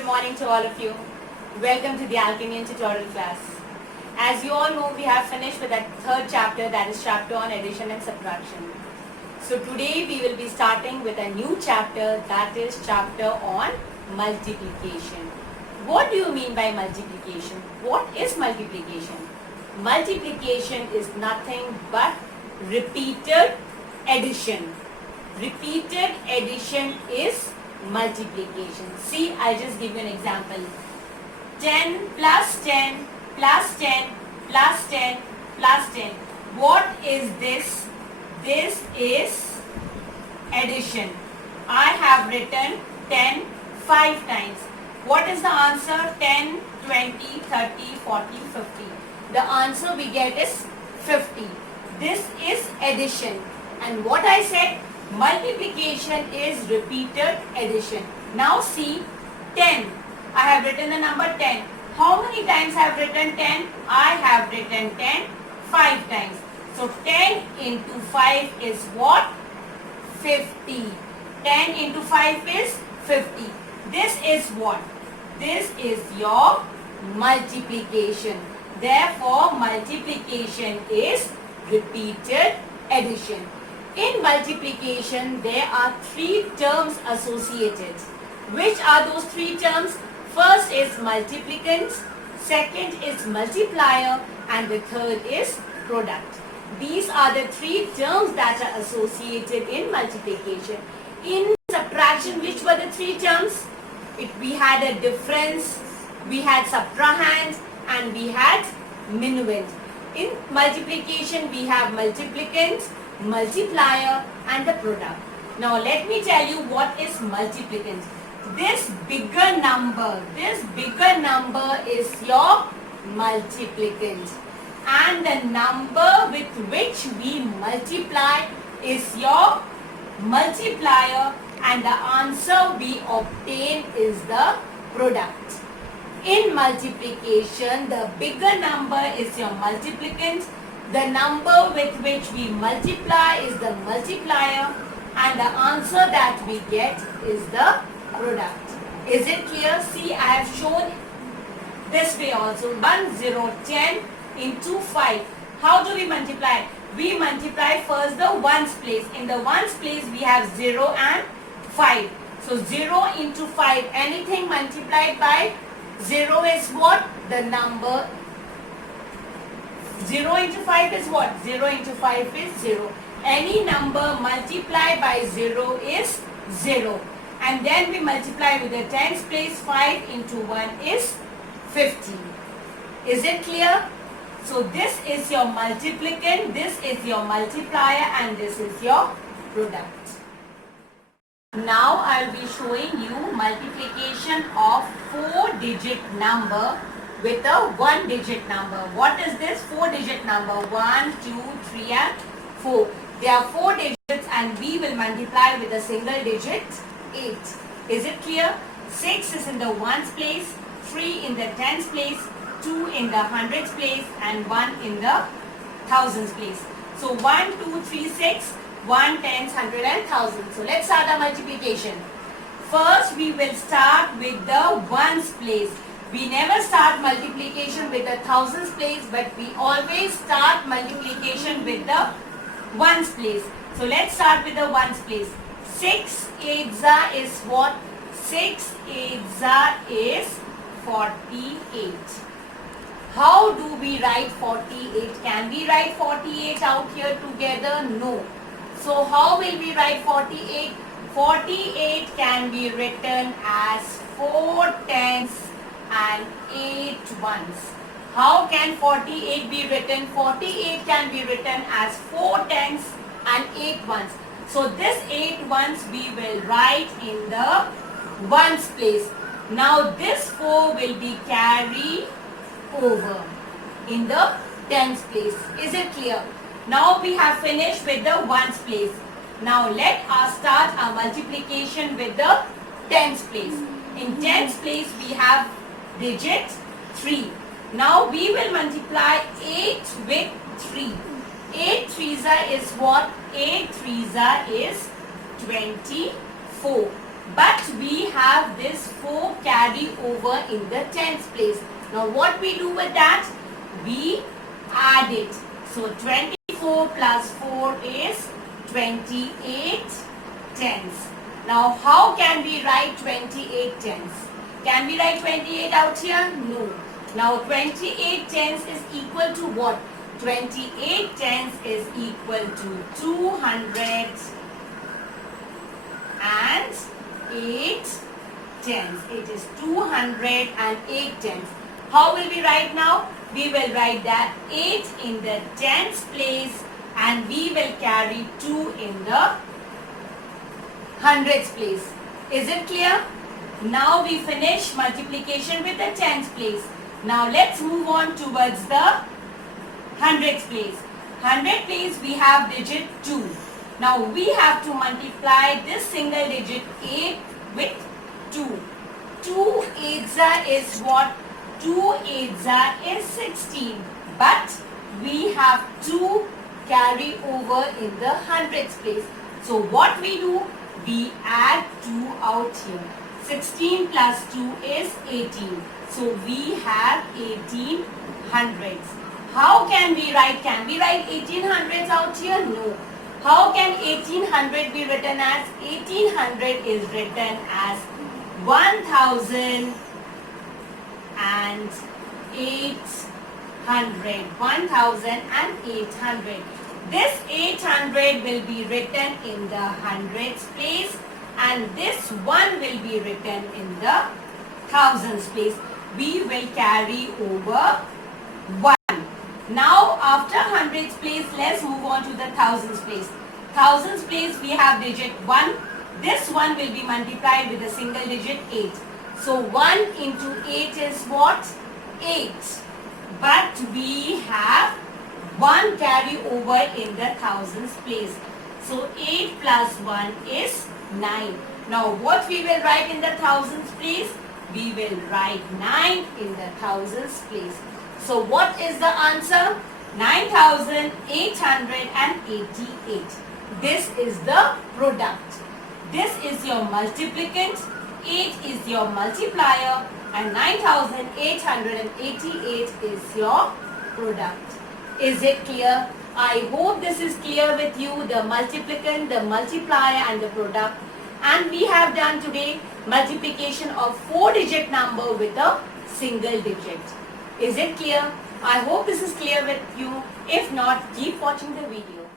good morning to all of you. Welcome to the Alchemy tutorial class. As you all know, we have finished with that third chapter, that is chapter on addition and subtraction. So today we will be starting with a new chapter, that is chapter on multiplication. What do you mean by multiplication? What is multiplication? Multiplication is nothing but repeated addition. Repeated addition is multiplication. See, I'll just give you an example. 10 plus 10 plus 10 plus 10 plus 10. What is this? This is addition. I have written 10 5 times. What is the answer? 10, 20, 30, 40, 50. The answer we get is 50. This is addition. And what I said? Multiplication is repeated addition. Now see, 10. I have written the number 10. How many times I have written 10? I have written 10 5 times. So 10 into 5 is what? 50. 10 into 5 is 50. This is what? This is your multiplication. Therefore, multiplication is repeated addition. In multiplication, there are 3 terms associated. Which are those 3 terms? First is multiplicand, second is multiplier, and the third is product. These are the 3 terms that are associated in multiplication. In subtraction, which were the 3 terms? We had a difference, we had subtrahend, and we had minuend. In multiplication, we have multiplicand, multiplier, and the product. Now let me tell you what is multiplicand. This bigger number is your multiplicand, and the number with which we multiply is your multiplier, and the answer we obtain is the product. In multiplication, the bigger number is your multiplicand, the number with which we multiply is the multiplier, and the answer that we get is the product. Is it clear? See, I have shown this way also. 1, 0, 10 into 5. How do we multiply? We multiply first the ones place. In the ones place, we have 0 and 5. So 0 into 5. Anything multiplied by 0 is what? The number. 0 into 5 is what? 0 into 5 is 0. Any number multiplied by 0 is 0. And then we multiply with the tens place. 5 into 1 is 50. Is it clear? So this is your multiplicand, this is your multiplier, and this is your product. Now I will be showing you multiplication of 4-digit number with a 1-digit number. What is this 4-digit number? 1, 2, 3 and 4. There are 4 digits and we will multiply with a single digit 8. Is it clear? 6 is in the ones place, 3 in the tens place, 2 in the hundreds place, and 1 in the thousands place. So 1, 2, 3, 6, 1, tens, hundred and thousand. So let's start our multiplication. First we will start with the ones place. We never start multiplication with the thousands place, but we always start multiplication with the ones place. So let's start with the ones place. 6 8s is what? 6 8s is 48. How do we write 48? Can we write 48 out here together? No. So how will we write 48? 48 can be written as 4 tens and 8 ones. How can 48 be written? 48 can be written as 4 tens and 8 ones. So this 8 ones we will write in the ones place. Now this 4 will be carried over in the tens place. Is it clear? Now we have finished with the ones place. Now let us start our multiplication with the tens place. In tens place we have digit 3. Now we will multiply 8 with 3. 8 3s is what? 8 3s is 24. But we have this 4 carry over in the tens place. Now what we do with that? We add it. So 24 plus 4 is 28 tens. Now how can we write 28 tens? Can we write 28 out here? No. Now 28 tens is equal to what? 28 tens is equal to 208 tens. It is 208 tens. How will we write now? We will write that 8 in the tens place and we will carry 2 in the hundreds place. Is it clear? Now we finish multiplication with the tens place. Now let's move on towards the hundreds place. Hundred place we have digit 2. Now we have to multiply this single digit 8 with 2. 2 eights is what? 2 eights is 16. But we have to carry over in the hundreds place. So what we do? We add 2 out here. 16 plus 2 is 18. So we have 18 hundreds. How can we write? Can we write 18 hundreds out here? No. How can 1800 be written as? 1800 is written as 100800. 1800. This 800 will be written in the hundreds place and this 1 will be written in the thousands place. We will carry over 1. Now after hundreds place, let's move on to the thousands place. Thousands place we have digit 1. This 1 will be multiplied with a single digit 8. So 1 into 8 is what? 8. But we have 1 carry over in the thousands place. So 8 plus 1 is 9. Now what we will write in the thousands place? We will write 9 in the thousands place. So what is the answer? 9888. This is the product. This is your multiplicand, 8 is your multiplier and 9888 is your product. Is it clear? I hope this is clear with you, the multiplicand, the multiplier and the product. And we have done today multiplication of 4-digit number with a single digit. Is it clear? I hope this is clear with you. If not, keep watching the video.